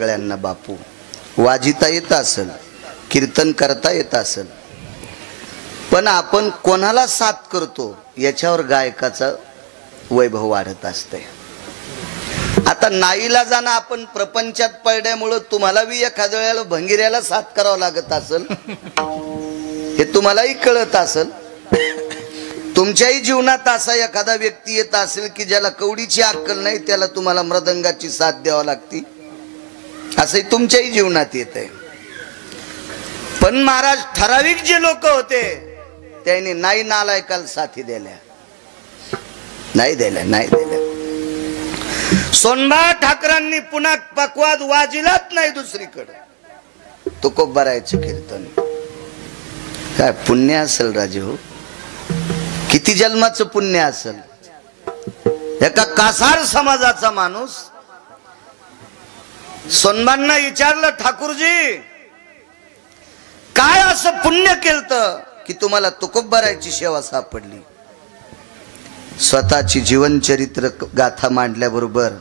सगळ्यांना बापू वाजिता येत असेल, कीर्तन करता येत असेल, पण आपण कोणाला साथ करतो याच्यावर गायकाचा वैभव वाढत असते। आता नाईला जाणं आपण प्रपंचात पडल्यामुळे तुम्हाला बी एखाद्या वेळेला भंगिऱ्याला साथ करावं लागत असेल, हे तुम्हालाही कळत असेल। तुमच्याही जीवनात असा एखादा व्यक्ती येत असेल की ज्याला कवडीची अक्कल नाही, त्याला तुम्हाला मृदंगाची साथ द्यावी लागती, असं तुमच्याही जीवनात येत आहे। पण महाराज ठराविक जे लोक होते त्यांनी नाही नालायकाला साथी दिल्या, नाही दिल्या। सोनबा ठाकरांनी पुन्हा पकवाद वाजिलाच नाही दुसरीकडे, तुकोबारायचं कीर्तन काय पुण्य असेल राजे हो, किती जन्माचं पुण्य असेल। एका कासार समाजाचा माणूस सोनबांना विचारलं, ठाकूरजी काय असं पुण्य केलं की तुम्हाला तुकोबारायची सेवा सापडली? स्वतःची जीवन चरित्र गाथा मांडल्याबरोबर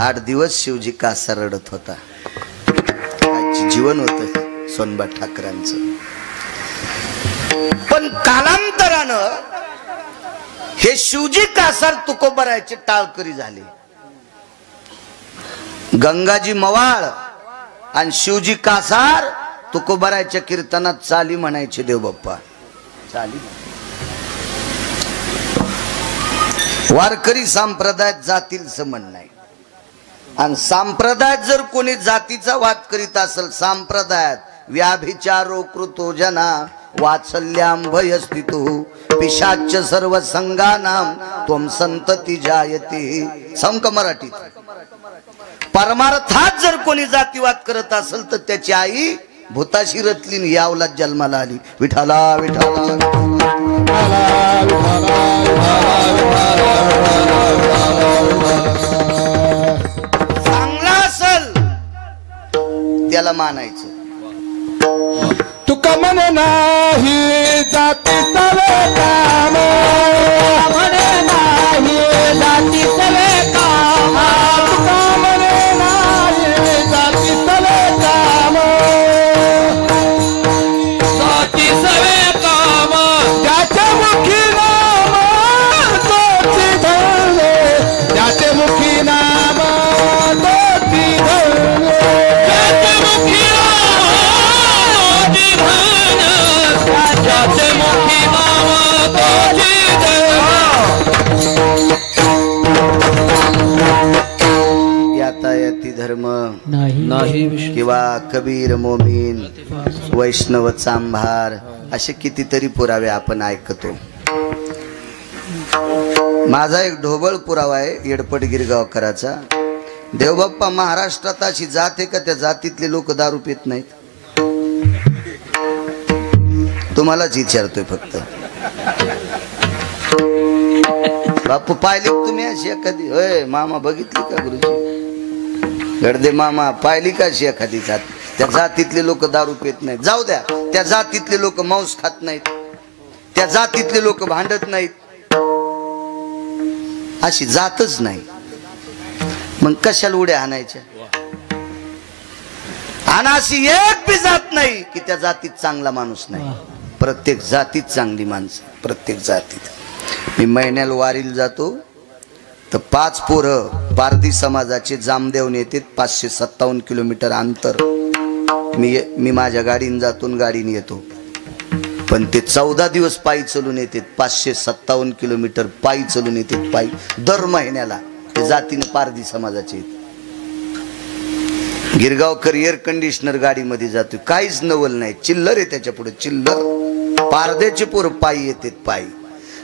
8 दिवस शिवजी कासा रडत होता। जीवन होत सोनबा ठाकरांचं। पण कालांतरानं हे शिवजी कासार तुकोबारायचे टाळकरी झाले। गंगाजी मवाळ आणि शिवजी कासार तुकोबारायच्या कीर्तनात चाली म्हणायचे देवबाप्पा चाली। वारकरी संप्रदायात जातील समन नाही, आणि संप्रदायात जर कोणी जातीचा वाद करीत असेल, संप्रदायात व्याभिचारो कृतो जना वात्सल्याम भयस्थितो पिशाच सर्व संगानाम त्वम संतती जायते। समक मराठीत परमार्थात जर कोणी जातीवाद करत असेल तर त्याची आई भूताशी रतलीन यावला जन्माला आली। विठाला विठाला चांगला असेल त्याला मानायचं। तुका म्हणे नाही जाती सवे काम, म्हणे नाही जाती सवे काम, तुका म्हणे नाही जाती सवे काम, जाती सवे काम, ज्याच्या मुखी नाम तोची धरले, ज्याच्या मुखी नाम तोची धरले, ज्याच्या मुखी यातायाती धर्म नाही किंवा कबीर मोमीन वैष्णव चांभार असे कितीतरी पुरावे आपण ऐकतो। माझा एक ढोबळ पुरावा आहे येडपट गिरगावकराचा। देवबाप्पा महाराष्ट्रात अशी जात आहे का त्या जातीतले लोक दारू पित नाहीत? तुम्हालाच विचारतोय फक्त। बापू पाहिली तुम्ही अशी एखादी? होय मामा बघितली का गुरुजी? गडदे मामा पाहिली का अशी एखादी जात? त्या जातीतले लोक दारू पित नाहीत, जाऊ द्या। त्या जातीतले लोक मांस खात नाहीत, त्या जातीतले लोक भांडत नाहीत, अशी जातच नाही, मग कशाला उड्या आणायच्या? आणि अशी एक बी जात नाही की त्या जातीत चांगला माणूस नाही। प्रत्येक जातीत चांगली माणसं, प्रत्येक जातीत। मी महिन्याला वारीला जातो तर 5 पोरं पारधी समाजाचे जामदेवने येतात, 557 किलोमीटर अंतर। मी माझ्या गाडीने जातो, गाडीने येतो, पण ते 14 दिवस पायी चलून येतात, 557 किलोमीटर पायी चलून येतात, पायी दर महिन्याला। ते जातीने पारधी समाजाचे आहेत। गिरगावकर एअर कंडिशनर गाडीमध्ये जातो, काहीच नवल नाही, चिल्लर आहे त्याच्या पुढे चिल्लर। पारध्याचे पोर पायी येतात, पायी।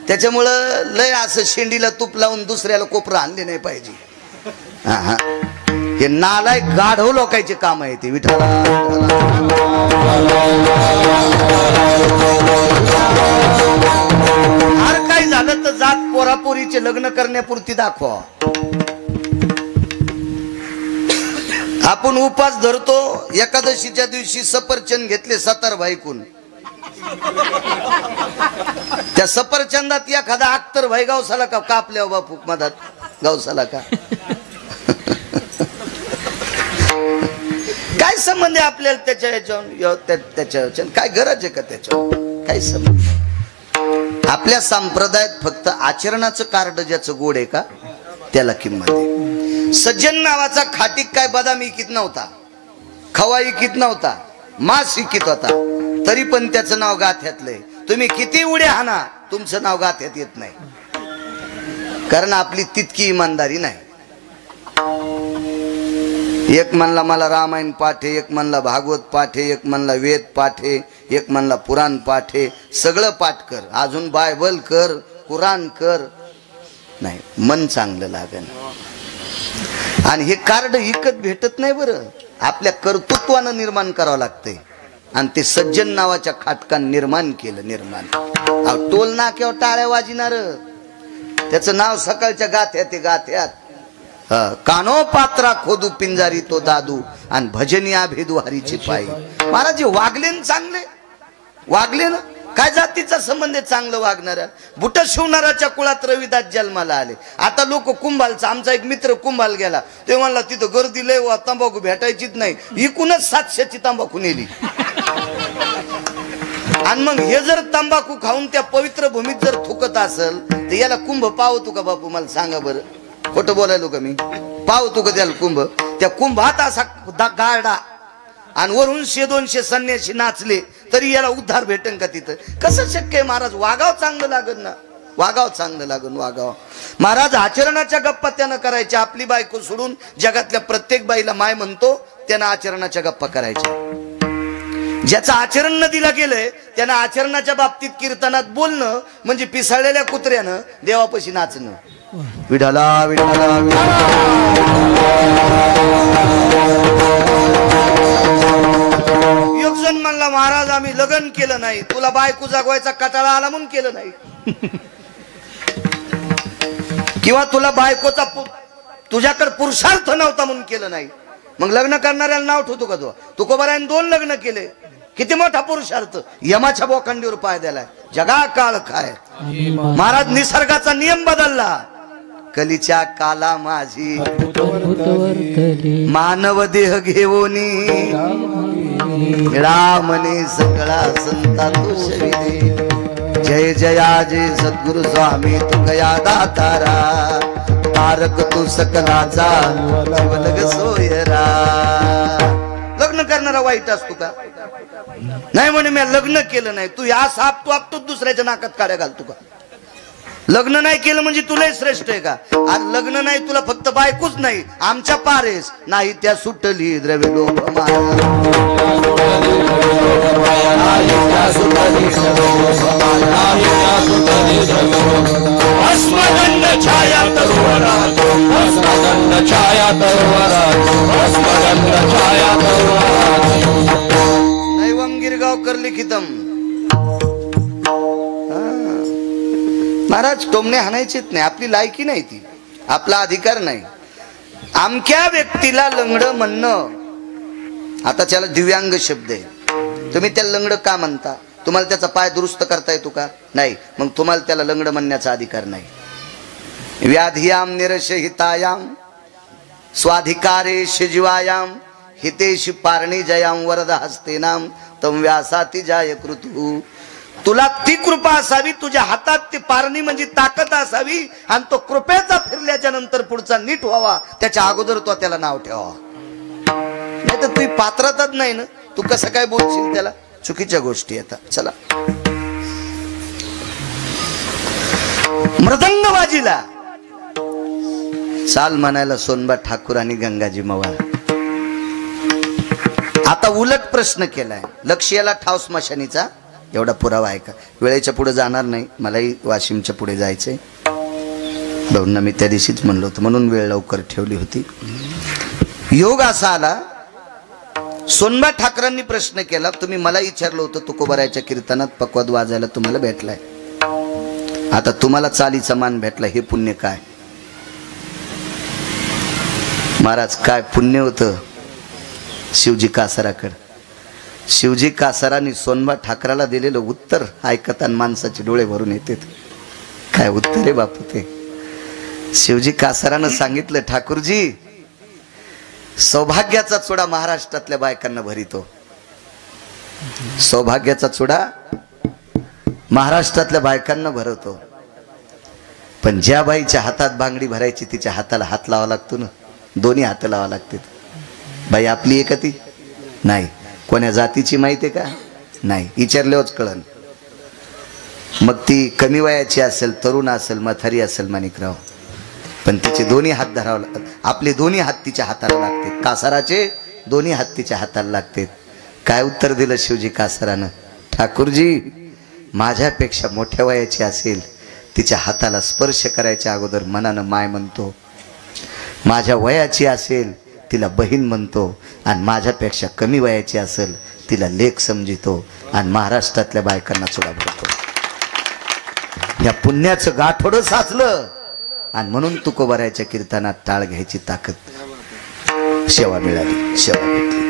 त्याच्यामुळं लय असं शेंडीला तूप लावून दुसऱ्याला कोपरा आणले नाही पाहिजे। हा हे नालायक गाढव लोकांचे काम आहे ते। विठाला हर काही झालं तर जात पोरापोरीचे लग्न करण्यापुरती दाखवा। आपण उपास धरतो, एकादशीच्या दिवशी सफरचंद घेतले 70 भाईकून, त्या सफरचंदात एखादा अख्तर भाई गावसाला का कापल्या बापू मधात गावसाला का संबंध आहे आपल्याला त्याच्या त्याच्या काय गरज आहे का त्याच्यावर? काय संबंध? आपल्या संप्रदायात फक्त आचरणाचं कार्ड ज्याचं गोड आहे का त्याला किंमत आहे. सज्जन नावाचा खाटीक काय बदाम इकीत नव्हता, खवा इकीत नव्हता, मांस इकीत होता, तरी पण त्याचं नाव गाथ्यातलंय. तुम्ही किती उड्या हाना, तुमचं नाव गाथ्यात येत नाही, कारण आपली तितकी इमानदारी नाही. एक म्हणला मला रामायण पाठे, एक म्हणला भागवत पाठे, एक म्हणला वेद पाठे, एक म्हणला पुराण पाठे. सगळं पाठ कर, अजून बायबल कर, कुराण कर, नाही मन चांगलं लागेल. आणि हे कार्ड विकत भेटत नाही बरं, आपल्या कर्तृत्वानं निर्माण करावं लागतंय. आणि ते सज्जन नावाच्या खाटकान निर्माण केलं. निर्माण टोल नाक्यावर टाळ्या वाजिनार, त्याचं नाव सकाळच्या गाथ्यात आहे. गाथ्यात कानो पात्रा खोदू पिंजारी तो दादू आणि भजनी भेदू हरीची पायी. महाराज वागले ना, चांगले वागले ना. काय जातीचा संबंध चांगलं वागणाऱ्या? बुट शिवणाऱ्याच्या कुळात रविदास जन्माला आले. आता लोक कुंभालचा, आमचा एक मित्र कुंभाल गेला, ते म्हणला तिथं गर्दी लय, तंबाखू भेटायचीच नाही, इकूनच 700ची तंबाखू नेली. आणि मग हे जर तंबाखू खाऊन त्या पवित्र भूमीत जर थुकत असेल तर याला कुंभ पावतो का बापू? मला सांगा बरं, खोटं बोलायलो का मी? पावतो का त्याला कुंभ? त्या कुंभात असा गारडा आणि वरून 100-200 संन्यासी नाचले तरी याला उद्धार भेटेन का तिथं? कसं शक्य आहे महाराज? वागाव चांगलं लागन ना, वागाव चांगलं लागन, वागाव. महाराज आचरणाच्या गप्पा त्यानं करायच्या. आपली बायको सोडून जगातल्या प्रत्येक बाईला माय म्हणतो, त्यानं आचरणाच्या गप्पा करायच्या. ज्याचं आचरण नदीला गेलंय त्यानं आचरणाच्या बाबतीत कीर्तनात बोलणं म्हणजे पिसाळलेल्या कुत्र्यानं देवापाशी नाचणं. विठाला विठाला एक जण म्हणला, महाराज आम्ही लग्न केलं नाही, तुला बायको जागवायचा कटाळा आला म्हणून केलं नाही, किंवा तुला बायकोचा तुझ्याकडे पुरुषार्थ नव्हता म्हणून केलं नाही. मग लग्न करणाऱ्याला नाव ठेवतो का? तुकोबारायन 2 लग्न केले, किती मोठा पुरुषार्थ. यमाच्या बोकांडीवर पाय दिलाय. जगा काळ काय महाराज, निसर्गाचा नियम बदलला. कलीच्या काला माझी मानव देह घेऊनी रामने सगळा संता तो शविदे. जय जया जय सद्गुरु स्वामी तुकया दातारा, तारक तू सकलाचा जीवलग सोयरा. लग्न करणारा वाईट असतो का? नाही म्हणे मी लग्न केलं नाही, तू या साप तू आपतो दुसऱ्याच्या नाकात काड्या घालतो का? लग्न नाही केलं म्हणजे तुला श्रेष्ठ आहे का? आज लग्न नाही, तुला फक्त बायकोच नाही, आमच्या पारेस नाही त्या सुटली द्रव्य लोभ माया. नैवम गिरगावकर लिखितम. महाराज टोमणे हाणायचेच नाही, आपली लायकी नाही, ती आपला अधिकार नाही. आमक्या व्यक्तीला लंगड म्हणणं, आता त्याला दिव्यांग शब्द आहे, तुम्ही त्याला लंगड का म्हणता? तुम्हाला त्याचा पाय दुरुस्त करता येतो का? नाही, मग तुम्हाला त्याला लंगड म्हणण्याचा अधिकार नाही. व्याधियाम निरशहितायाम स्वाधिकारेश जीवायाम हितेशी पारणी जयाम वरद हस्तेनाम तम व्यासाती जाय कृतु. तुला ती कृपा असावी, तुझ्या हातात ती पारणी म्हणजे ताकद असावी, आणि तो कृपेचा फिरल्याच्या नंतर पुढचा नीट व्हावा, त्याच्या अगोदर तो त्याला नाव ठेवावा. नाही तर तुझी पात्रताच नाही ना, तू कसं काय बोलशील त्याला? चुकीच्या गोष्टी येतात. चला मृदंग बाजीला चाल म्हणायला सोनबा ठाकूर आणि गंगाजी मवाळ. आता उलट प्रश्न केलाय, लक्ष्याला ठाव स्मशानीचा एवढा पुरावा आहे का? वेळेच्या पुढे जाणार नाही, मलाही वाशिमच्या पुढे जायचंय. भाऊंना मी त्या दिवशीच म्हणलो होतं, म्हणून वेळ लवकर ठेवली होती. योग असा आला, सोनबा ठाकरांनी प्रश्न केला, तुम्ही मला विचारलं होतं तुकोबारायच्या कीर्तनात पकवाद वाजायला तुम्हाला भेटलाय, आता तुम्हाला चालीचा मान भेटला, हे पुण्य काय? महाराज काय पुण्य होतं शिवजी कासाराकडे. शिवजी कासारांनी सोनबा ठाकराला दिलेलं उत्तर ऐकताना माणसाचे डोळे भरून येतात. काय उत्तर आहे बापू ते? शिवजी कासारानं सांगितलं, ठाकूरजी सौभाग्याचा चुडा महाराष्ट्रातल्या बायकांना भरितो. सौभाग्याचा चुडा महाराष्ट्रातल्या बायकांना भरवतो. पण ज्या बाईच्या हातात बांगडी भरायची तिच्या हाताला हात लावा लागतो ना, दोन्ही हात लावा लागतात. बाई आपली आहे का ती? नाही. कोण्या जातीची माहिती आहे का? नाही. विचारल्यावरच कळन. मग ती कमी वयाची असेल, तरुण असेल, म्हातारी असेल, माणिकराव, पण तिचे दोन्ही हात धरावं लागतात. आपले दोन्ही हात तिच्या हाताला लागतात. कासाराचे दोन्ही हात तिच्या हाताला लागतात. काय उत्तर दिलं शिवजी कासारानं? ठाकूरजी, माझ्यापेक्षा मोठ्या वयाची असेल तिच्या हाताला स्पर्श करायच्या अगोदर मनानं माय म्हणतो. माझ्या वयाची असेल तिला बहीण म्हणतो. आणि माझ्यापेक्षा कमी वयाची असेल तिला लेक समजितो. आणि महाराष्ट्रातल्या बायकांना चुडा भरतो. या पुण्याचं गाठोडं साचलं. आणि म्हणून तुकोबारायच्या कीर्तनात टाळ घ्यायची ताकद, सेवा मिळाली, सेवा भेटली.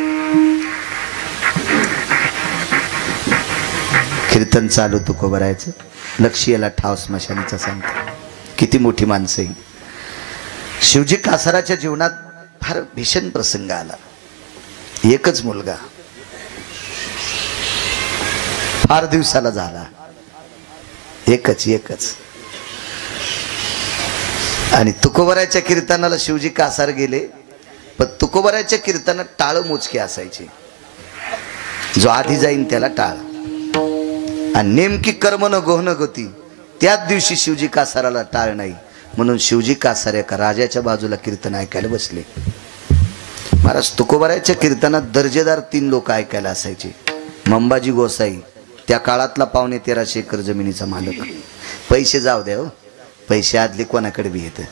कीर्तन चालू तुकोबारायचं. लक्ष याला ठाव स्मशानीचा सांगतो. किती मोठी माणसं ही. शिवजी कासाराच्या जीवनात फार भीषण प्रसंग आला. एकच मुलगा फार दिवसाला झाला. एकच. आणि तुकोबारायच्या कीर्तनाला शिवजी कासार गेले. पण तुकोबारायच्या कीर्तनात टाळ मोजके असायचे. जो आधी जाईन त्याला टाळ. आणि नेमकी कर्म न गोहन गती. त्याच दिवशी शिवजी कासाराला टाळ नाही. म्हणून शिवजी कासार एका राजाच्या बाजूला कीर्तन ऐकायला बसले. महाराज, तुकोबारायच्या कीर्तनात दर्जेदार 3 लोक ऐकायला असायचे. मंबाजी गोसाई, त्या काळातला 13.5 एकर जमिनीचा मालक. पैसे जाऊ द्या हो, पैसे आदले कोणाकडे बी येतं,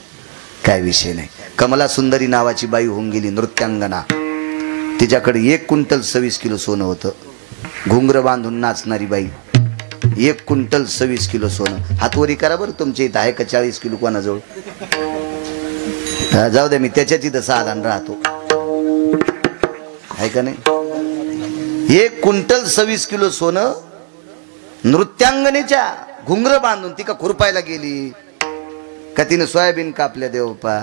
काय विषय नाही. कमला सुंदरी नावाची बाई होऊन गेली, नृत्यांगना. तिच्याकडे 1 क्विंटल 26 किलो सोनं होतं. घुंगर बांधून नाचणारी बाई, 1 क्विंटल 26 किलो सोनं. हातवरी करा बरं, तुमच्या इथं आहे का 40 किलो कोणाजवळ? जाऊ द्या, मी त्याच्या तिथं साधारण राहतो, आहे का नाही? 1 क्विंटल 26 किलो सोनं. नृत्यांगनेच्या घुंगर बांधून ती का खुरपायला गेली का तिने सोयाबीन कापल्या देवपा?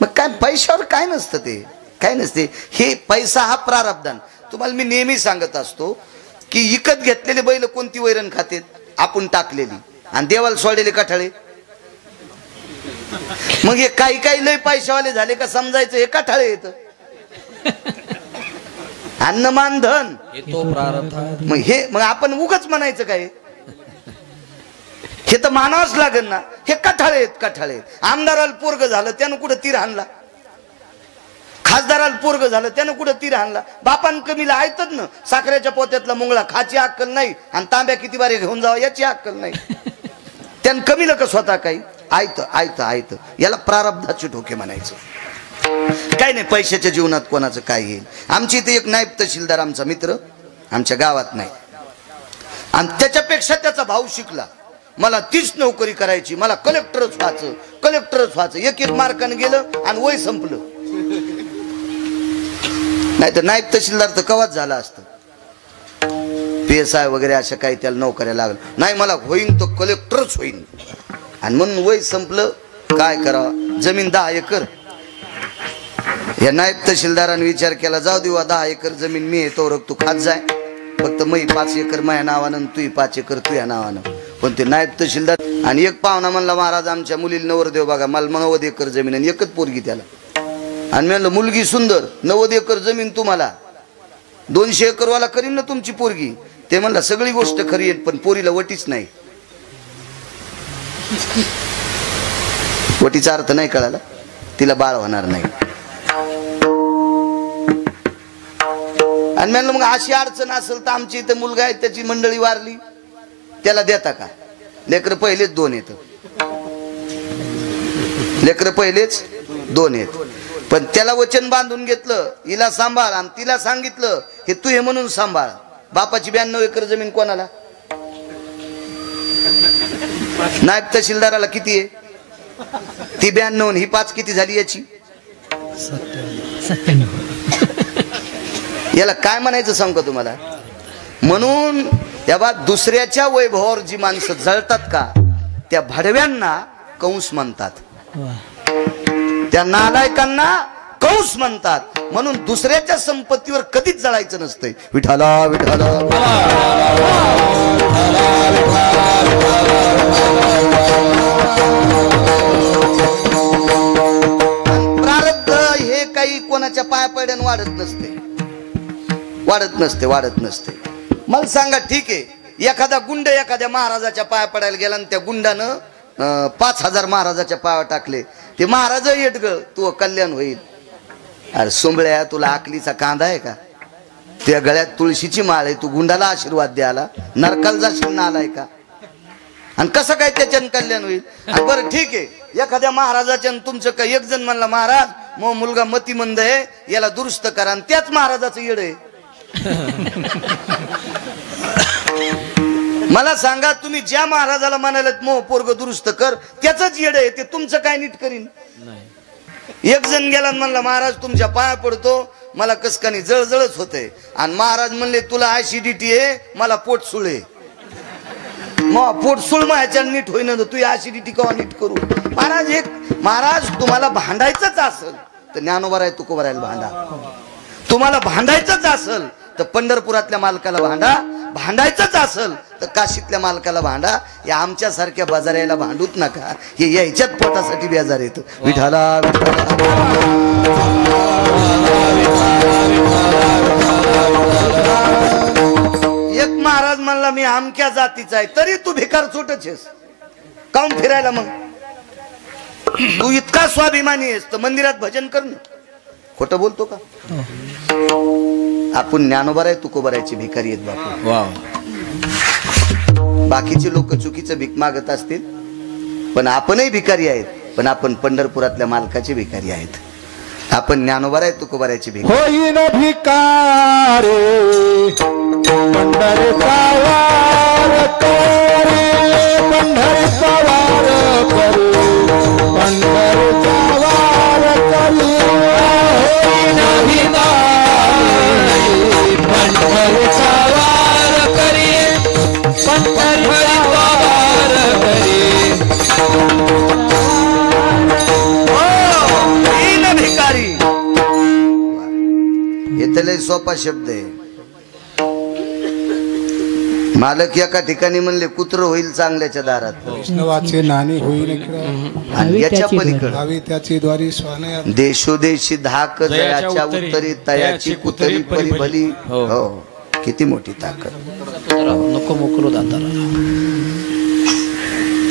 मग काय पैशावर काय नसतं, ते काय नसते. हे पैसा हा प्रारब्धान. तुम्हाला मी नेहमी सांगत असतो की विकत घेतलेले बैल कोणती वैरण खातेत? आपण टाकलेली. आणि देवाला सोडलेले कठाळे. मग हे काही लय पैशावाले झाले का समजायचं हे कठाळे येतं. अन्नमान धन मग आपण उगाच म्हणायचं काय? हे तर मानावंच लागेल ना. हे कठाळे. आमदाराला पोरग झालं त्यानं कुठं तीर हाणला? खासदाराला पोरग झालं त्यानं कुठं तीर हाणला? बापान कमीला ऐकत ना. साखरेच्या पोत्यातला मुंगळा खाची अक्कल नाही आणि तांब्या किती बारे घेऊन जावा याची अक्कल नाही. त्यानं कमीला का स्वतः काही आयत. याला प्रारब्धाचे ठोके म्हणायचं. काय नाही, पैशाच्या जीवनात कोणाचं काय येईल. आमची इथे एक नायब तहसीलदार आमचा मित्र आमच्या गावात नाही. आणि त्याच्यापेक्षा त्याचा भाऊ शिकला. मला तीच नोकरी करायची, मला कलेक्टरच व्हायचं. 1 मार्काने गेलं आणि वय संपलं. नाही तर नायब तहसीलदार तर कवाच झाला असतं. PSI वगैरे अशा काही त्याला नोकऱ्या लागलं. नाही, मला होईन तो कलेक्टरच होईन. आणि म्हणून वय संपलं. काय करावं? जमीन 10 एकर. या नायब तहसीलदाराने विचार केला, जाऊ देवा 10 एकर जमीन मी येतो रग तू खात जाय. फक्त मी 5 एकर माझ्या नावानं, तू 5 एकर तुझ्या नावानं. पण ते नायब तहसीलदार आणि एक पाहुणा म्हणला, महाराज आमच्या मुलीला नवरदेव बघा, मला 90 एकर जमीन आणि एकच पोरगी त्याला. आणि म्हणलं मुलगी सुंदर, 90 एकर जमीन तुम्हाला, 200 एकरवाला करीन ना तुमची पोरगी. ते म्हणला सगळी गोष्ट खरी आहे पण पोरीला वटीच नाही. वटीचा अर्थ नाही कळाला, तिला बाळ होणार नाही. आणि म्हणलं मग अशी अडचण असेल तर आमची इथं मुलगा आहे त्याची मंडळी वारली, त्याला देता का? लेकर पहिलेच 2 येत. पण त्याला वचन बांधून घेतलं, हिला सांभाळ. आणि तिला सांगितलं हे तू हे म्हणून सांभाळ. बापाची 92 एकर जमीन कोणाला? नायब तहसीलदाराला किती आहे? ती 92 ही 5 किती झाली याची? 97. याला काय म्हणायचं सांग का तुम्हाला? म्हणून तेव्हा दुसऱ्याच्या वैभवावर जी माणसं जळतात का त्या भडव्यांना कंस म्हणतात. त्या नालायकांना कंस म्हणतात. म्हणून दुसऱ्याच्या संपत्तीवर कधीच जळायचं नसतंय. विठाला विठाला प्रारब्ध हे काही कोणाच्या पाया पड्यान वाढत नसते, वाढत नसते, वाढत नसते. मला सांगा, ठीक आहे, एखादा गुंड एखाद्या महाराजाच्या पाया पडायला गेला आणि त्या गुंडानं 5,000 महाराजाच्या पाया टाकले, ते महाराज येत ग तू कल्याण होईल. अरे सोंबळ्या, तुला आकलीचा कांदा आहे का? त्या गळ्यात तुळशीची माळ आहे, तू गुंडाला आशीर्वाद द्यायला नरकाला जाशील ना आलाय का? आणि कसं काय त्याच्यानं कल्याण होईल? बरं ठीक आहे, एखाद्या महाराजाच्या तुमचं काय एक जण म्हणला महाराज मग मुलगा मतिमंद आहे, याला दुरुस्त करा, आणि त्याच महाराजाचं येड आहे. मला सांगा, तुम्ही ज्या महाराजाला म्हणाले मो पोरग दुरुस्त कर, त्याच येड आहे, ते तुमचं काय नीट करीन? एक जण गेला म्हणला महाराज तुमच्या पाया पडतो, मला कसकानी जळजळच होते, आणि महाराज म्हणले तुला ऍसिडिटी आहे, मला पोट सुळे. मग पोट सुळ ह्याच्या नीट होईन, तू ऍसिडिटी केव्हा नीट करू? महाराज तुम्हाला भांडायचंच असेल तर ज्ञानोबा आहे तुकोबरायला भांडा. तुम्हाला भांडायचंच असेल तर पंढरपुरातल्या मालकाला भांडा, भांडायचंच असेल तर काशीतल्या मालकाला भांडा. या आमच्या सारख्या बाजाराला भांडूच नका, हे यायच्यात पोटासाठी बेजार येतो. विठाला एक महाराज म्हणला मी आमक्या जातीचा आहे, तरी तू भिकार सुटच आहेस, काऊन फिरायला? मग तू इतका स्वाभिमानी आहेस तर मंदिरात भजन कर ना. खोटं बोलतो का? आपण ज्ञानोबा आहे तुकोबरायची भिकारी आहेत बापू. बाकीचे लोक चुकीचं भीक मागत असतील, पण आपणही भिकारी आहेत, पण आपण पंढरपुरातल्या मालकाचे भिकारी आहेत. आपण ज्ञानोबा आहे तुकोबरायची भिकारी. होईन भिकारी पंढरीचा वार करे, पंढरीचा वार करे, पंढरीचा वार करे. होईन भिकारी पंढरीचा वार करे, पंढरीचा वार करे. होईन भिकारी, हे त्याला सोपा शब्द आहे. मालक एका ठिकाणी म्हणले कुत्र होईल चांगल्याच्या दारात, वैष्णवाचे नाणी होईल आणि याच्या पलीकडे हवी त्याची द्वारी स्वाने. देशोदेशी धाक जयाच्या उत्तरी तयाची कुतरी परी भली. हो, किती मोठी ताकद. नको मोकलो दातारा.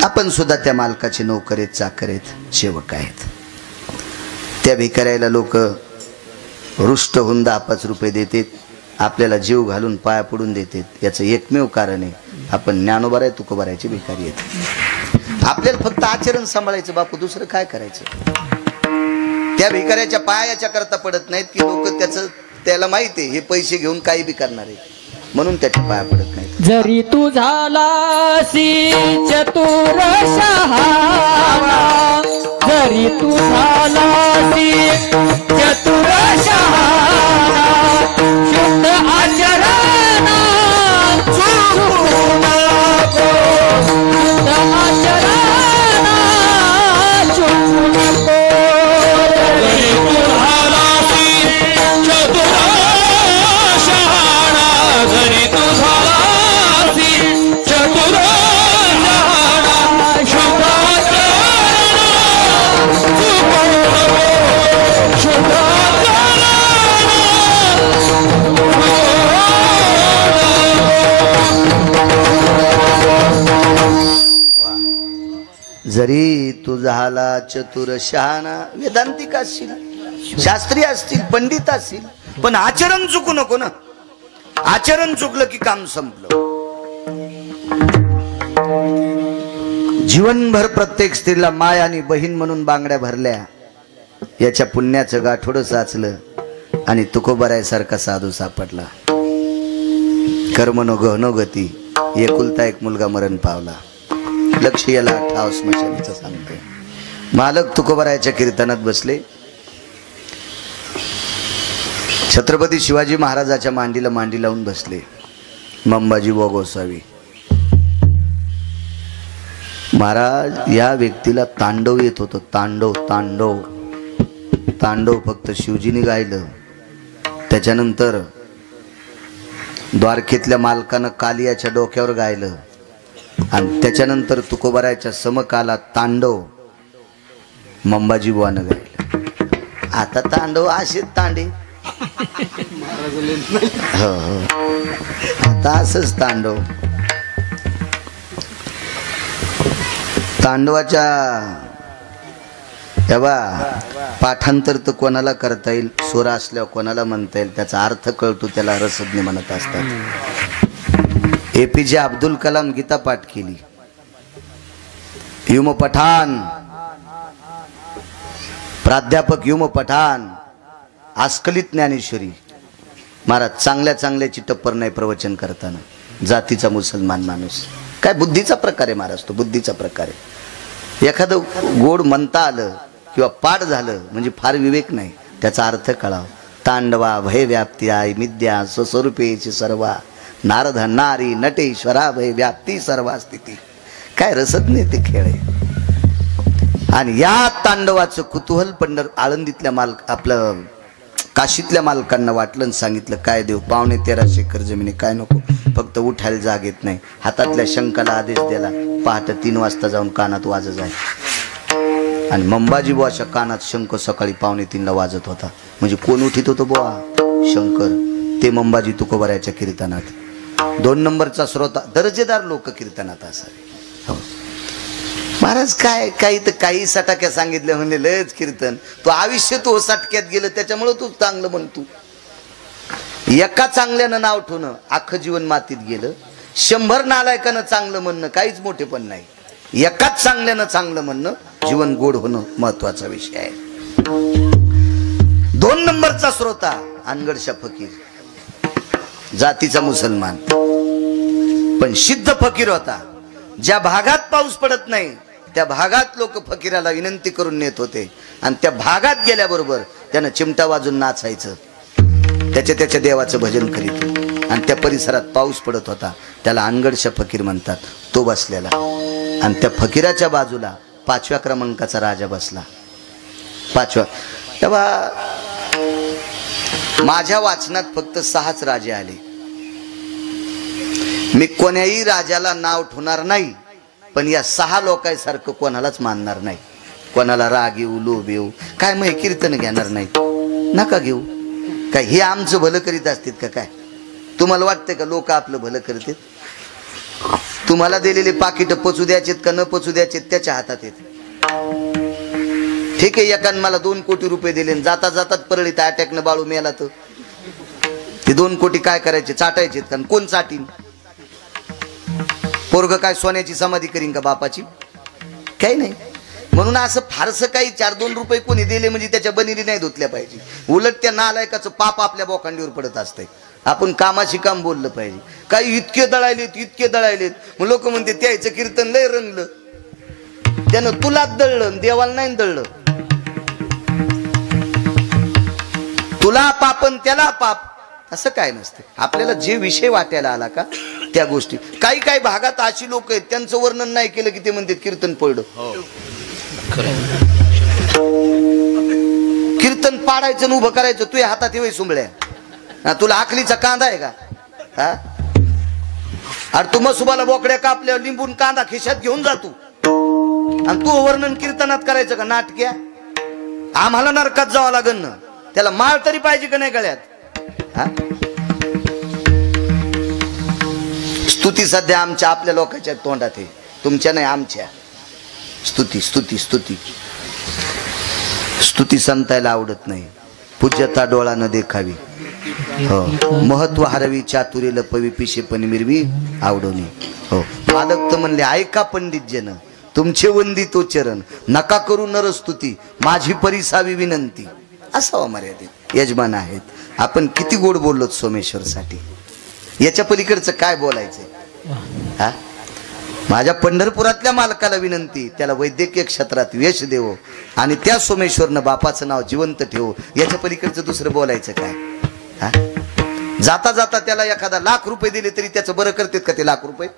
आपण सुद्धा त्या मालकाचे नोकर आहेत, चाकर आहेत, सेवक आहेत. त्या भिकाऱ्याला लोक रुष्ट होऊन 10-5 रुपये देतात, आपल्याला जीव घालून पाया पडून देतात. याचं एकमेव कारण आहे आपण ज्ञानोबा आहे तुकोबारायचे भिकारी आहेत. आपल्याला फक्त आचरण सांभाळायचं बापू, दुसरं काय करायचं? त्या भिकाऱ्याच्या पायाच्या करता पडत नाहीत की लोक त्याला माहिती आहे हे पैसे घेऊन काही बी करणार आहे, म्हणून त्याच्या पाया पडत नाहीत. जरी तू झालासी चतुर शहाणा, जरी तू झालासी चतुर शहाणा, शुद्ध आचरणा चुकू नको, शुद्ध आचरणा चुकू नको. जरी तू झालासी चतुर शहाणा, जरी तू झालासी चतुर शहाणा, शुद्ध आचरणा चुकू नको, शुद्ध जरी तू झाला चतुर शहाणा, वेदांतिक असशील, शास्त्री असतील, पंडित असतील, पण आचरण चुकू नको ना. आचरण चुकलं की काम संपलं. जीवनभर प्रत्येक स्त्रीला माय आणि बहीण म्हणून बांगड्या भरल्या, याच्या पुण्याचं गाठोडं साचलं आणि तुकोबारायसारखा साधू सापडला. कर्मनो गहनो गती, एकुलता एक मुलगा मरण पावला. लक्ष याला ठाव स्मशानीचं सांगते. मालक तुकोबारायच्या कीर्तनात बसले. छत्रपती शिवाजी महाराजाच्या मांडीला मांडी लावून बसले मंबाजी व गोसावी महाराज. या व्यक्तीला तांडव येत होतं, तांडव तांडव. तांडव फक्त शिवजीने गायलं. त्याच्यानंतर द्वारकेतल्या मालकानं कालियाच्या डोक्यावर गायलं आणि त्याच्यानंतर तुकोबारायच्या समकाला तांडव मंबाजी बुवानं गायलं. आता तांडव असेच तांडे, हो हो, आता असंच तांडव. तांडवाच्या तेव्हा पाठांतर तर कोणाला करता येईल, स्वर असल्यावर कोणाला म्हणता येईल, त्याचा अर्थ कळतो, त्याला रसज्ञ म्हणत असतात. APJ अब्दुल कलाम गीता पाठ केली. युम पठाण, प्राध्यापक युम पठाण, आस्कलित ज्ञानेश्वरी महाराज चांगल्या चांगल्याची टप्पर नाही प्रवचन करताना. जातीचा मुसलमान माणूस, काय बुद्धीचा प्रकार आहे महाराज तो, बुद्धीचा प्रकार आहे. एखादं गोड म्हणता आलं किंवा पाठ झालं म्हणजे फार विवेक नाही, त्याचा अर्थ कळाव. तांडवा भय व्याप्ती आई मिद्या स्वस्वरूपेची सर्वा, नारद नारी नटेश्वरा भय व्याप्ती सर्वा स्थिती. काय रसज्ञ ते खेळ आहे. आणि या तांडवाचं कुतूहल आळंदीतल्या आपलं काशीतल्या मालकांना वाटलं आणि सांगितलं, काय देऊ 13.5 एकर जमिनी, काय नको, फक्त उठायला जाग येत नाही. हातातल्या शंकाला आदेश दिला, पहाटे 3 वाजता जाऊन कानात वाजत आहे. आणि मंबाजी बुवाच्या कानात शंख सकाळी 2:45 वाजत होता. म्हणजे कोण उठीत होतो बुवा? शंकर. ते मंबाजी तुकोबारायच्या कीर्तनात 2 नंबरचा श्रोता, दर्जेदार लोक कीर्तनात असावे. हो महाराज, काय काही तर काही सटाक्या सांगितल्या म्हणजे लयच कीर्तन. तो आयुष्य तो सटक्यात गेलं, त्याच्यामुळे तू चांगलं म्हणतो. एका चांगल्यानं नाव ठेवणं अख्खं जीवन मातीत गेलं. 100 नालायकानं चांगलं म्हणणं काहीच मोठे पण नाही. एकाच चांगल्यानं चांगलं म्हणणं, जीवन गोड होणं महत्वाचा विषय आहे. 2 नंबरचा श्रोता अनगडशा फकीर, जातीचा मुसलमान पण सिद्ध फकीर होता. ज्या भागात पाऊस पडत नाही त्या भागात लोक फकीराला विनंती करून नेत होते आणि त्या भागात गेल्याबरोबर त्यानं चिमटा वाजून नाचायचं, त्याच्या देवाचं भजन करीत. आणि त्या परिसरात पाऊस पडत होता, त्याला अनगडशा फकीर म्हणतात. तो बसलेला आणि त्या फकीराच्या बाजूला 5व्या क्रमांकाचा राजा बसला. 5व्या. तेव्हा माझ्या वाचनात फक्त 6च राजे आले. मी कोण्याही राजाला नाव ठेवणार नाही, पण या 6 लोकांसारखं कोणालाच मानणार नाही. कोणाला राग येऊ, लोभ येऊ, काय मग कीर्तन घेणार नाही, नका घेऊ. काय हे आमचं भलं करीत असतात का? काय तुम्हाला वाटतंय का लोक आपलं भलं करतात? तुम्हाला दिलेले पाकिट पचू द्यायचेत का न पचू द्यायचेत त्याच्या हातात येत. ठीक आहे, एकानं मला 2 कोटी रुपये दिले, जाता जातात परळीत अटॅकनं बाळू मेला, तर ते 2 कोटी काय करायचे? चाटायचेत का? कोण चाटीन? पोरग काय सोन्याची समाधी करीन का बापाची? काही नाही. म्हणून असं फारसं काही 4-2 रुपये कोणी दिले म्हणजे त्याच्या बनिरी नाही धुतल्या पाहिजे. उलट त्या नालायकाचं पाप आपल्या बोकांडीवर पडत असतंय. आपण कामाशी काम बोललं पाहिजे. काही इतके दळायलेत मग लोक म्हणते त्याचं कीर्तन लय रंगलं, त्यानं तुलाच दळलं, देवाला नाही दळलं. तुला पापन त्याला पाप असं काय नसतं. आपल्याला जे विषय वाटायला आला का त्या गोष्टी. काही भागात अशी लोक आहेत त्यांचं वर्णन नाही केलं की ते म्हणतात कीर्तन पडलं. कीर्तन पाडायचं उभं करायचं तुझ्या हातात येऊ सुंबळ्या, तुला आखलीचा कांदा आहे का? हा, अरे तू मसुबाला बोकड्या कापल्या लिंबून कांदा खिशात घेऊन जातो आणि तू वर्णन कीर्तनात करायचं का? नाटक्या. आम्हाला नरकात जावं लागन ना, त्याला माळ तरी पाहिजे का नाही गळ्यात? हा, स्तुती सध्या आमच्या आपल्या लोकांच्या तोंडात आहे, तुमच्या नाही, आमच्या. स्तुती स्तुती स्तुती स्तुती संतायला आवडत नाही. पूज्यता डोळा न देखावी, हो, महत्व हरवी चातुरी लपवी पिशे पण मिरवी आवडोनी. हो, मालक तर म्हणले ऐका पंडित जन तुमचे वंदितो चरण, नका करू नरस्तुती माझी परिसावी विनंती. असावा मर्यादित यजमान आहेत. आपण किती गोड बोललो सोमेश्वर साठी, याच्या पलीकडचं काय बोलायचंय? हा, माझ्या पंढरपुरातल्या मालकाला विनंती, त्याला वैद्यकीय क्षेत्रात यश देवो आणि त्या सोमेश्वरनं बापाचं नाव जिवंत ठेवो. याच्या पलीकडचं दुसरं बोलायचं काय? हा, जाता जाता त्याला एखादा 1,00,000 रुपये दिले तरी त्याचं बरं करतात का ते 1,00,000 रुपये?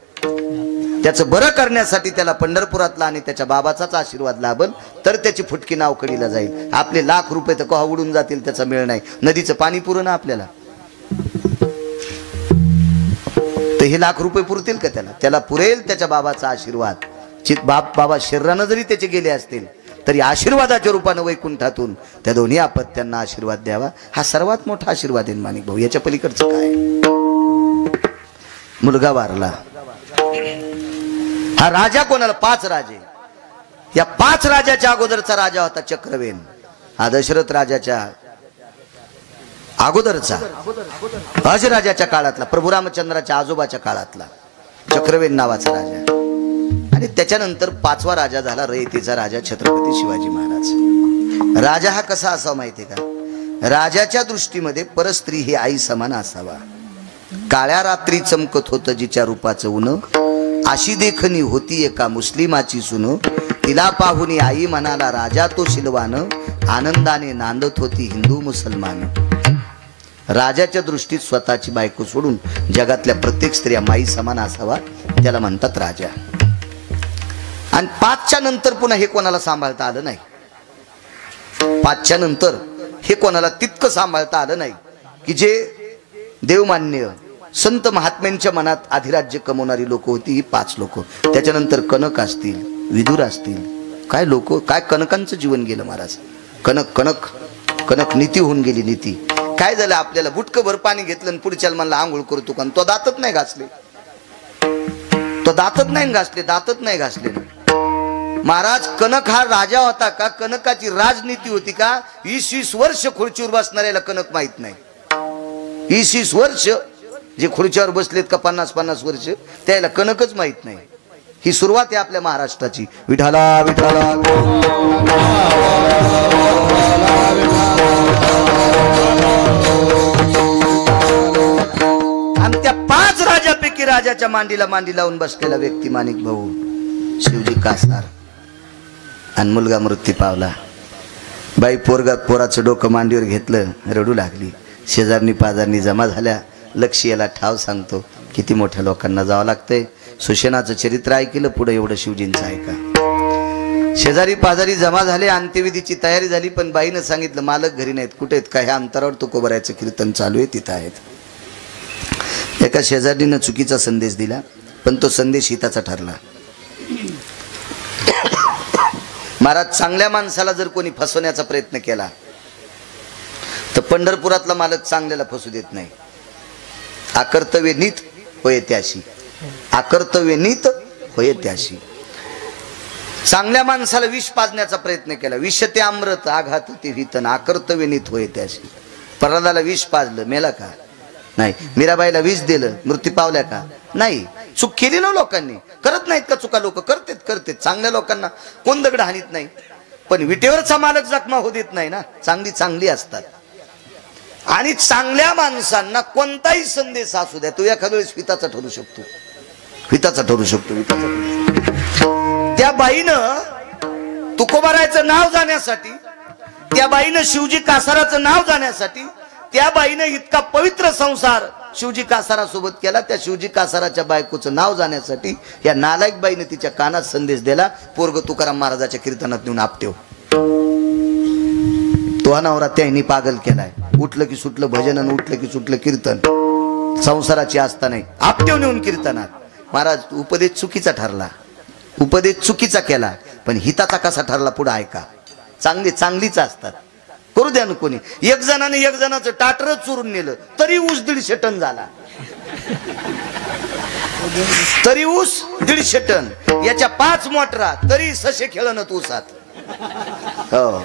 त्याचं बरं करण्यासाठी त्याला पंढरपुरातला आणि त्याच्या बाबाचाच आशीर्वाद लाभल तर त्याची फुटकी नावकडीला जाईल. आपले लाख रुपये तर कवा उडून जातील त्याचा मेळ नाही. नदीचं पाणी पुरं ना आपल्याला, तर हे लाख रुपये पुरतील का त्याला? त्याला पुरेल त्याच्या बाबाचा आशीर्वाद. बाबा शरीरानं जरी त्याचे गेले असतील तरी आशीर्वादाच्या रूपानं वैकुंठातून त्या दोन्ही अपत्यांना आशीर्वाद द्यावा. हा सर्वात मोठा आशीर्वाद आहे माणिक भाऊ. याच्या पलीकडचं काय? मुलगा वारला. हा राजा कोणाला? 5 राजे. या 5 राजाच्या अगोदरचा राजा होता चक्रवेन. हा दशरथ राजाच्या अगोदरचा अजराजाच्या काळातला, प्रभू रामचंद्राच्या आजोबाच्या काळातला चक्रवेन नावाचा राजा. आणि त्याच्यानंतर 5वा राजा झाला रयतेचा राजा छत्रपती शिवाजी महाराज. राजा हा कसा असावा माहितीये का? राजाच्या दृष्टीमध्ये परस्त्री ही आई समान असावा. काळ्या रात्री चमकत होतं जिच्या रूपाचं ऊन, अशी देखणी होती एका मुस्लिमाची सुन. तिला पाहुनी आई म्हणाला राजा तो शिलवान, आनंदाने नांदत होती हिंदू मुसलमान. राजाच्या दृष्टीत स्वतःची बायको सोडून जगातल्या प्रत्येक स्त्रिया माई समान असावा, त्याला म्हणतात राजा. आणि 5च्या नंतर पुन्हा हे कोणाला सांभाळता आलं नाही. 5च्या नंतर हे कोणाला तितकं सांभाळता आलं नाही की जे देवमान्य संत महात्म्यांच्या मनात अधिराज्य कमवणारी लोक होती, ही 5 लोक. त्याच्यानंतर कनक असतील, विदुर असतील, काय लोक, काय कनकांचं जीवन गेलं महाराज. कनक कनक कनक नीती होऊन गेली. नीती काय झालं? आपल्याला बुटकं भर पाणी घेतलं आणि पुढच्याला म्हणला आंघोळ करतो का? तो दातच नाही घासले, तो दातच नाही घासले, दातच नाही घासले. महाराज कनक हा राजा होता का? कनकाची राजनीती होती का? 20 वर्ष खुर्चीवर बसणाऱ्याला कनक माहित नाही. 20 वर्ष जे खुर्चीवर बसलेत का 50-50 वर्ष, त्याला कनकच माहित नाही. ही सुरुवात आहे आपल्या महाराष्ट्राची. विठाला विठाला आणि त्या 5 राजापैकी राजाच्या मांडीला मांडी लावून बसलेला व्यक्ती माणिक भाऊ शिवजी कासार. आणि मुलगा मृत्यू पावला. बाई पोराचं डोकं मांडीवर घेतलं, रडू लागली. शेजारनी पाजारनी जमा झाल्या. लक्ष याला ठाव सांगतो किती मोठ्या लोकांना जावं लागतंय. सुशेनाचं चरित्र ऐकलं, पुढे एवढं शिवजींचं ऐका. शेजारी पाजारी जमा झाले, अंत्यविधीची तयारी झाली. पण बाईनं सांगितलं मालक घरी नाहीत. कुठे आहेत? काय अंतरावर तुकोबरायचं कीर्तन चालू आहे, तिथं आहेत. एका शेजारीनं चुकीचा संदेश दिला, पण तो संदेश हिताचा ठरला. महाराज चांगल्या माणसाला जर कोणी फसवण्याचा प्रयत्न केला तर पंढरपुरातला मालक चांगल्याला फसू देत नाही. आकर्तव्य नीत होय त्याशी, आकर्तव्य नीत होय त्याशी. चांगल्या माणसाला विष पाजण्याचा प्रयत्न केला, विष ते अमृत आघात ते वितन, आकर्तव्य नीत होय त्याशी. प्रल्हादाला विष पाजलं, मेला का? नाही. मीराबाईला विष दिलं, मृत्यू पावल्या का? नाही. चूक केली ना लोकांनी. करत नाहीत का चुका? लोक करतेत. चांगल्या लोकांना कोण दगड हानीत नाही, पण विटेवरचा मालक जखमा होऊ देत नाही ना. चांगली असतात. आणि चांगल्या माणसांना कोणताही संदेश असू द्या, तो एखाद्या वेळेस हिताचा ठरू शकतो. हिताचा ठरू शकतो. त्या बाईनं तुकोबारायचं नाव जाण्यासाठी, त्या बाईनं शिवजी कासाराचं नाव जाण्यासाठी, त्या बाईनं इतका पवित्र संसार शिवजी कासारासोबत केला. त्या शिवजी कासाराच्या बायकोचं नाव जाण्यासाठी या नालायक बाईने तिच्या कानात संदेश दिला, पोरग तुकाराम महाराजाच्या कीर्तनात नेऊन आपटेव. तो नवरा त्यांनी पागल केलाय. उठलं की सुटलं भजन आणि उठलं की सुटलं कीर्तन. संसाराची आस्था नाही, आपटेव नेऊन कीर्तनात. महाराज उपदेश चुकीचा ठरला, उपदेश चुकीचा केला, पण हिताचा कसा ठरला पुढे ऐका. चांगलीच असतात. करू द्या ना कोणी. एक जणाने एक जणाचं टाटर चोरून नेलं तरी ऊस 150 टन झाला. तरी ऊस 150 टन. याच्या 5 मोटरा तरी सशे खेळणत ऊसात. हो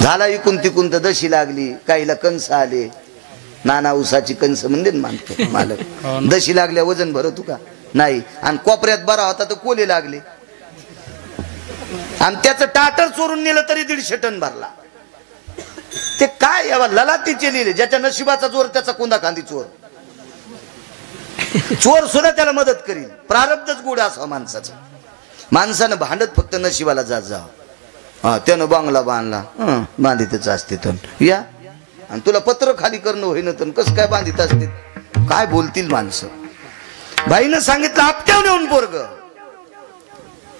झाला. इकून तिकून तर दशी लागली, काहीला कंस आले. नाना ऊसाची कंस म्हणजे मानतो मालक. दशी लागल्या वजन भरतो का? नाही. आणि कोपऱ्यात बरा होता तर कोले लागले. आणि त्याचं टाटर चोरून नेलं तरी 150 टन भरला. ते काय यावा ललाटीचे लिहिले. ज्याच्या नशिबाचा जोर त्याचा कुंदा खांदी चोर. चोर सुद्धा त्याला मदत करील. प्रारब्धच गोड असावं माणसाचं. माणसानं भांडत फक्त नशिबाला जात जावं. हा त्यानं बांगला बांधला, बांधितच असते तर या. आणि तुला पत्र खाली करणं होईन तर कसं काय बांधित असते? काय बोलतील माणसं. बाईनं सांगितलं आपट्यावर नेऊन पोरग.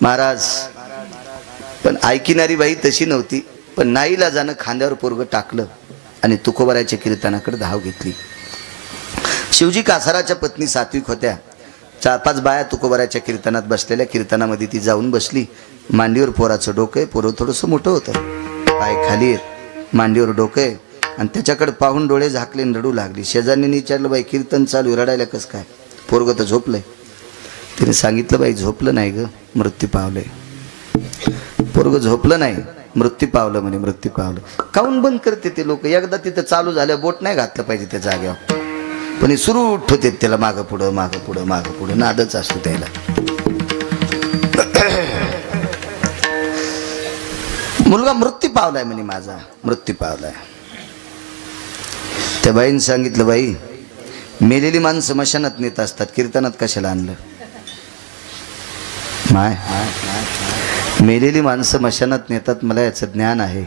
महाराज पण ऐकणारी बाई तशी नव्हती, पण नाईला जाणं खांद्यावर पोरग टाकलं आणि तुकोबाराच्या कीर्तनाकडे धाव घेतली. शिवजी कासाराच्या पत्नी सात्विक होत्या. 4-5 बाया तुकोबाराच्या कीर्तनात बसलेल्या. कीर्तनामध्ये ती जाऊन बसली. मांडीवर पोराचं डोकं आहे. पोरं थोडंसं मोठं होतं, पाय खाली आहेत, मांडीवर डोकं आहे आणि त्याच्याकडे पाहून डोळे झाकले आणि रडू लागली. शेजारीने विचारलं, बाई कीर्तन चालू रडायला कसं काय? पोरगं तर झोपलंय. तिने सांगितलं, बाई झोपलं नाही ग, मृत्यू पावलंय. पोरगं झोपलं नाही, मृत्यू पावलं म्हणे. मृत्यू पावलं. काऊन बंद करते ते लोक? एकदा तिथं चालू झालं बोट नाही घातलं पाहिजे त्या जागेवर, पण सुरू होते त्याला मागं पुढं मागं पुढं मागं पुढं, नादच असतो त्याला. मुलगा मृत्यू पावलाय म्हणे, माझा मृत्यू पावलाय. त्या बाईने सांगितलं, बाई मेलेली माणसं मशानात नेत असतात, कीर्तनात कशाला आणलं? माय मेलेली माणसं मशानात नेतात, मला याचं ज्ञान आहे,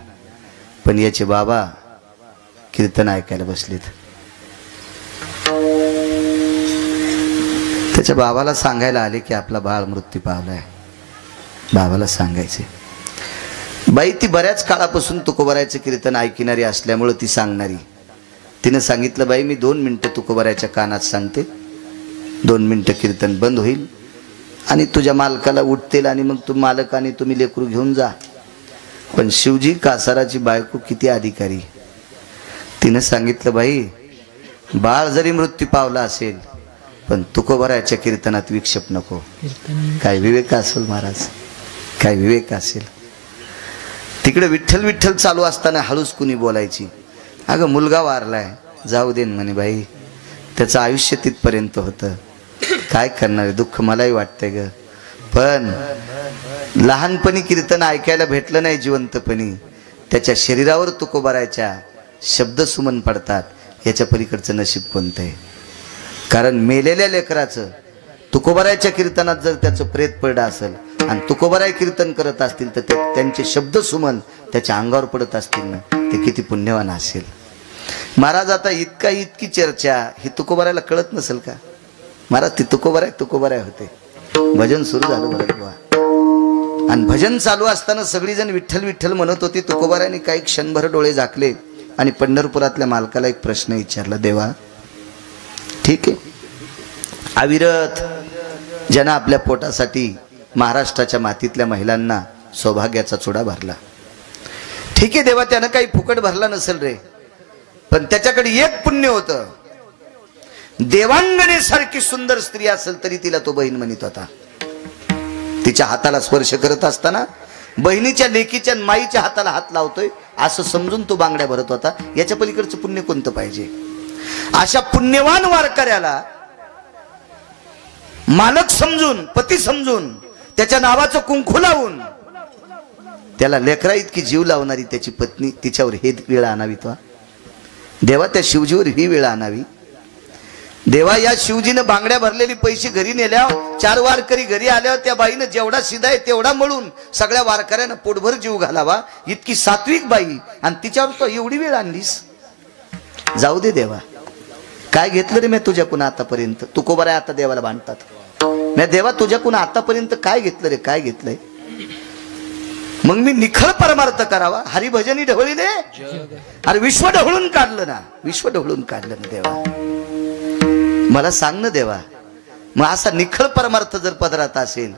पण याचे बाबा कीर्तन ऐकायला बसलेत. त्याच्या बाबाला सांगायला आले की आपला बाळ मृत्यू पावलाय. बाबाला सांगायचे. बाई ती बऱ्याच काळापासून तुकोबारायचं कीर्तन ऐकणारी असल्यामुळं ती सांगणारी. तिनं सांगितलं, बाई मी 2 मिनिटं तुकोबारायच्या कानात सांगते, 2 मिनिटं कीर्तन बंद होईल आणि तुझ्या मालकाला उठतील आणि मग तू मालक आणि तुम्ही लेकरू घेऊन जा. पण शिवजी कासाराची बायको किती अधिकारी. तिनं सांगितलं, बाई बाळ जरी मृत्यू पावला असेल पण तुकोबारायच्या कीर्तनात विक्षेप नको. काय विवेक असेल महाराज, काय विवेक असेल. तिकडे विठ्ठल विठ्ठल चालू असताना हळूच कुणी बोलायची, अगं मुलगा वारलाय, जाऊ दे म्हणे. बाई त्याचं आयुष्य तिथपर्यंत होतं, काय करणार, दुःख मलाही वाटतंय ग, पण लहानपणी कीर्तन ऐकायला भेटलं नाही जिवंतपणी, त्याच्या शरीरावर तुकोबारायच्या शब्द सुमन पडतात, याच्या पलीकडचं नशीब कोणतं आहे? कारण मेलेल्या लेकराचं तुकोबारायच्या कीर्तनात जर त्याचं प्रेत पडलं असेल आणि तुकोबाराय कीर्तन करत असतील तर त्यांचे शब्द सुमन त्याच्या अंगावर पडत असतील ना, ते किती पुण्यवान असेल. महाराज आता इतकी चर्चा ही तुकोबारायला कळत नसेल का? महाराज ती तुकोबाराय होते. भजन सुरू झालं बरं बुवा, आणि भजन चालू असताना सगळीजण विठ्ठल विठ्ठल म्हणत होती. तुकोबारायने काही क्षणभर डोळे झाकले आणि पंढरपुरातल्या मालकाला एक प्रश्न विचारला, देवा ठीक आहे, अविरत ज्यानं आपल्या पोटासाठी महाराष्ट्राच्या मातीतल्या महिलांना सौभाग्याचा चुडा भरला, ठीक आहे देवा, त्यानं काही फुकट भरला नसेल रे, पण त्याच्याकडे एक पुण्य होतं, देवांगणेसारखी सुंदर स्त्री असेल तरी तिला तो बहीण म्हणत होता. तिच्या हाताला स्पर्श करत असताना बहिणीच्या लेकीच्या माईच्या हाताला हात लावतोय असं समजून तो बांगड्या भरत होता. याच्या पलीकडचं पुण्य कोणतं पाहिजे? अशा पुण्यवान वारकऱ्याला मालक समजून, पती समजून, त्याच्या नावाचं कुंकू लावून त्याला लेकरा इतकी जीव लावणारी त्याची पत्नी, तिच्यावर हे वेळ आणावी. तो देवा त्या शिवजीवर ही वेळ आणावी. देवा या शिवजीनं बांगड्या भरलेली पैसे घरी नेल्या, 4 वारकरी घरी आल्यावर त्या बाईनं जेवढा शिदा आहे तेवढा मळून सगळ्या वारकऱ्यांना पोटभर जीव घालावा, इतकी सात्विक बाई, आणि तिच्यावर तो एवढी वेळ आणलीस. जाऊ दे देवा, काय घेतलं रे मी तुझ्याकडून आतापर्यंत? तुकोबाराय आता देवाला बांधतात. मी देवा तुझ्याकडून आतापर्यंत काय घेतलं रे, काय घेतलंय? मग मी निखळ परमार्थ करावा. हरिभजनी ढवळीले, अरे विश्व ढवळून काढलं ना, विश्व ढवळून काढलं ना देवा. मला सांग ना देवा, मग असा निखळ परमार्थ जर पदरात असेल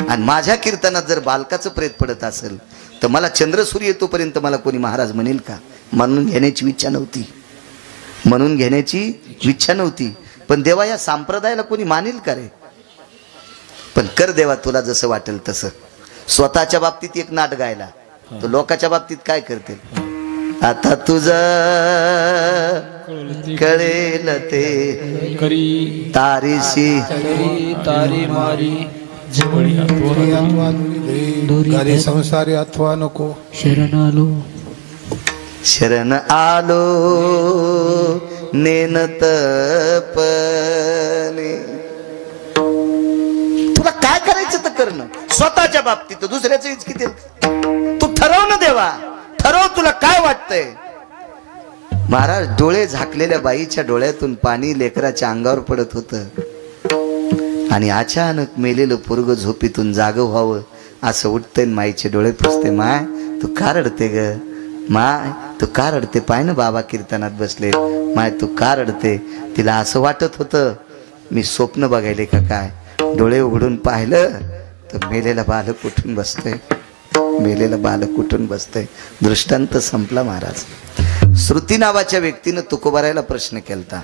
आणि माझ्या कीर्तनात जर बालकाचं प्रेत पडत असेल तर मला चंद्रसूर्य येतोपर्यंत मला कोणी महाराज म्हणेल का? म्हणून घेण्याची इच्छा नव्हती, म्हणून घेण्याची इच्छा नव्हती. पण देवा या संप्रदायाला कोणी मानेल का रे? पण कर देवा तुला जसं वाटेल तसं. स्वतःच्या बाबतीत एक नाट गायला तर लोकांच्या बाबतीत काय करतील? आता तुझं कळेल ते करी तारीशी तारी मारी घरी संसारी अथवा नको शरण आलो शरण आलो नेनतपणे. तुला काय करायचं तर करणं स्वतःच्या बाबतीत, दुसऱ्याचं इचकित तू ठरव ना देवा, ठरव तुला काय वाटतंय. महाराज डोळे झाकलेल्या बाईच्या डोळ्यातून पाणी लेकराच्या अंगावर पडत होतं. आणि अचानक मेलेलं पोरग झोपीतून जाग व्हावं असं उठतंय, माईचे डोळे पुसते. माय तू का रडते ग? माय तू का रडते? पाय ना बाबा कीर्तनात बसले. माय तू का रडते? तिला असं वाटत होतं मी स्वप्न बघायले का काय. डोळे उघडून पाहिलं तर मेलेला बालक उठून बसतंय. मेलेला बालक उठून बसतंय. दृष्टांत संपला महाराज. श्रुती नावाच्या व्यक्तीनं तुकोबारायला प्रश्न केलता.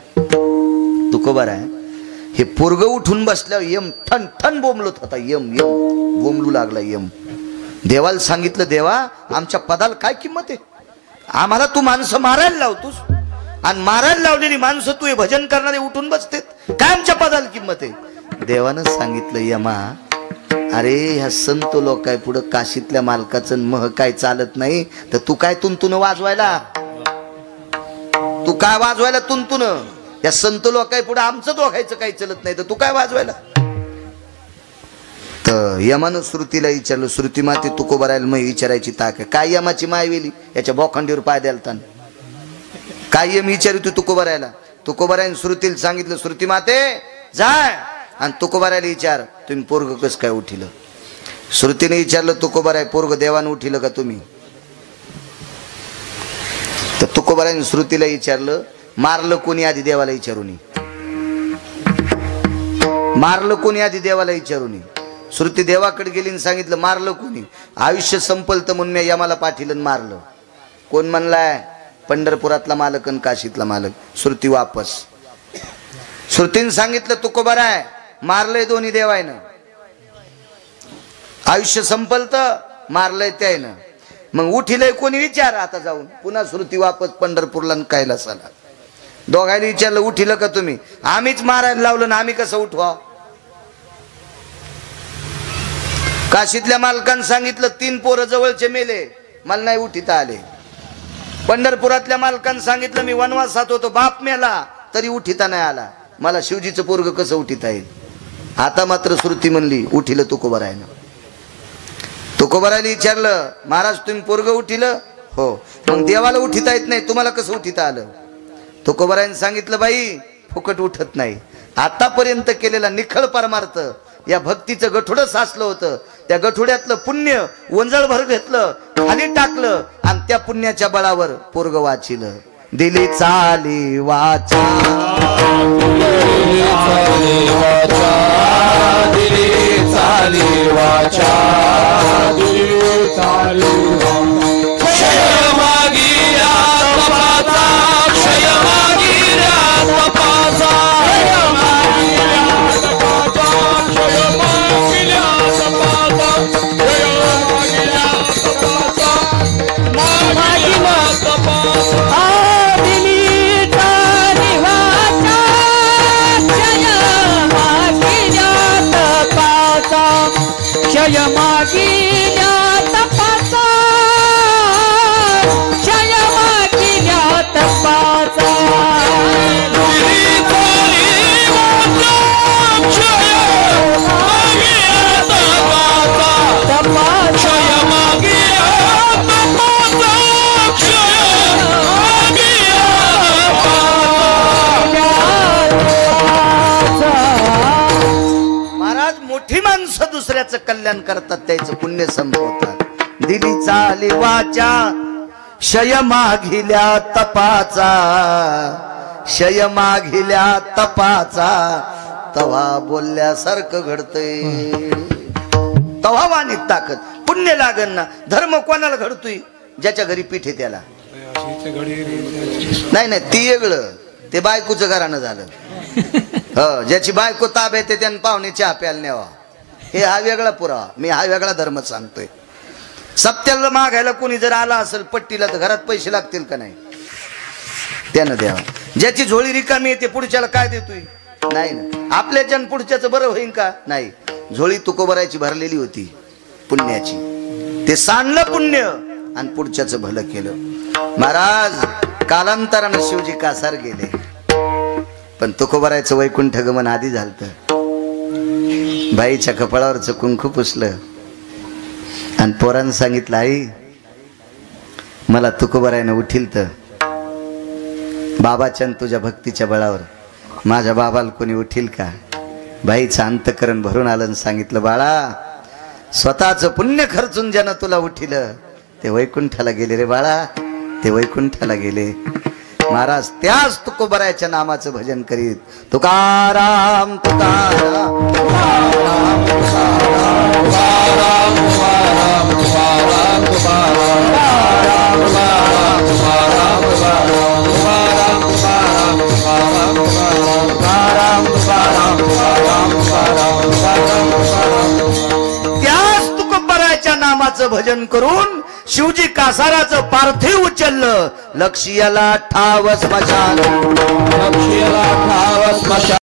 तुकोबाराय हे पोरग उठून बसल्यावर यम ठण ठण बोंबलत होता. यम यम बोंबलू लागला. यम देवाला सांगितलं, देवा आमच्या पदाला काय किंमत आहे? आम्हाला तू माणसं मारायला लावतोस आणि मारायला लावलेली माणसं तू हे भजन करणारे उठून बसतेत, काय आमच्या पदाला किंमत आहे? देवानं सांगितलं, यमा अरे ह्या संत लोक काय पुढं काशीतल्या मालकाचं मह काय चालत नाही तर तू काय तुंतुन वाजवायला? तू काय वाजवायला तुंतुन? या संत लोक काय पुढे आमचं दोघायचं काही चलत नाही तर तू काय वाजवायला? तर यमानं श्रुतीला विचारलं, श्रुती माते तुकोबारायला मग विचारायची ताक काय? यमाची माय वेली याच्या बोखंडीवर पाय द्यालता. काय यम विचारित तुकोबारायला? तुकोबारायने श्रुतीला सांगितलं, श्रुती माते जाय आणि तुकोबारायला विचार तुम्ही पोरग कस काय उठिलं? श्रुतीने विचारलं, तुकोबाराय पोरग देवानं उठिलं का तुम्ही? तर तुकोबारायने श्रुतीला विचारलं, मारलं कोणी आधी देवाला विचारून? मारलं कोणी आधी देवाला विचारून? श्रुती देवाकडे गेली आणि सांगितलं, मारलं कोणी? आयुष्य संपल तर म्हणून मी यमाला पाठीलं मारलं. कोण म्हणलाय? पंढरपुरातला मालक आणि काशीतला मालक. श्रुती वापस. श्रुतीने सांगितलं, तुकोबाराय मारलंय दोन्ही देवायनं. आयुष्य संपल तर मारलंय त्यानं. मग उठिलंय कोणी विचार आता जाऊन. पुन्हा श्रुती वापस पंढरपूरला कैलासाला. दोघांनी विचारलं, उठिलं का तुम्ही? आम्हीच मारायला लावलं ना आम्ही कसं उठवा? काशीतल्या मालकानं सांगितलं, 3 पोरं जवळचे मेले मला नाही उठिता आले. पंढरपुरातल्या मालकानं सांगितलं, मी वनवासात होतो बाप मेला तरी उठिता नाही आला, मला शिवजीचं पोरग कसं उठिता येईल? आता मात्र श्रुती म्हणली, उठिलं तुकोबारायनं. तुकोबारायला विचारलं, महाराज तुम्ही पोरग उठिलं? हो. मग देवाला उठिता येत नाही तुम्हाला कसं उठिता आलं? तुकोबारायने सांगितलं, बाई फुकट उठत नाही. आतापर्यंत केलेला निखळ परमार्थ या भक्तीचं गठुडं साचलं होतं. त्या गठुड्यातलं पुण्य वंजळभर घेतलं, खाली टाकलं आणि त्या पुण्याच्या बळावर पोरग वाचिलं. दिली चाली वाचा, दिली चाली वाचा, दिली चाली दुसऱ्याचं कल्याण करतात, त्याचं पुण्य संपवतात. दिली चाली वाचा शय मागिल्या तपाचा, शय मागिल्या तपाचा, तवा बोलल्यासारखं घडतंय. तवा वाणीत ताकद पुण्य लागन ना. धर्म कोणाला घडतोय? ज्याच्या घरी पीठ आहे त्याला. नाही नाही ती वेगळं, ते बायकोचं घरानं झालं. हो, ज्याची बायको ताब्यात आहे त्यानं पाहुणे चहा प्यायला न्यावा, हे हा वेगळा पुरावा. मी हा वेगळा धर्म सांगतोय. सप्त्याला मागायला कोणी जर आला असेल पट्टीला तर घरात पैसे लागतील का नाही? त्यानं द्यावा. ज्याची झोळी रिकामी येते पुढच्याला काय देतोय? नाही ना. आपल्याच्यान पुढच्याचं बरं होईन का? नाही. झोळी तुकोबारायची भरलेली होती पुण्याची, ते सांडलं पुण्य आणि पुढच्याचं भलं केलं. महाराज कालांतरानं शिवजी कासार गेले, पण तुकोबारायचं वैकुंठ गमन आधी झालतं. बाईच्या कपाळावरचं कुंकू पुसलं आणि पोरानं सांगितलं, आई मला तुकोबारायनं उठील तर बाबाच्या तुझ्या भक्तीच्या बळावर माझ्या बाबाला कोणी उठील का? बाईचं अंतकरण भरून आलं आणि सांगितलं, बाळा स्वतःच पुण्य खर्चून ज्यानं तुला उठिलं ते वैकुंठाला गेले रे बाळा, ते वैकुंठाला गेले. महाराज त्याच तुकोबरायाच्या नामाचं भजन करीत तुकाराम तुकाराम तुकाराम तुकाराम तुकाराम तुकाराम तुकाराम तुकाराम तुकाराम तुकाराम तुकाराम तुकाराम तुकाराम तुकाराम तुकाराम तुकाराम तुकाराम. त्याच तुकोबरायाच्या नामाचं भजन करून शिवजी कासाराचं पार्थिव उचललं. लक्ष्याला ठाव स्मशान, लक्ष्याला ठाव स्मशान.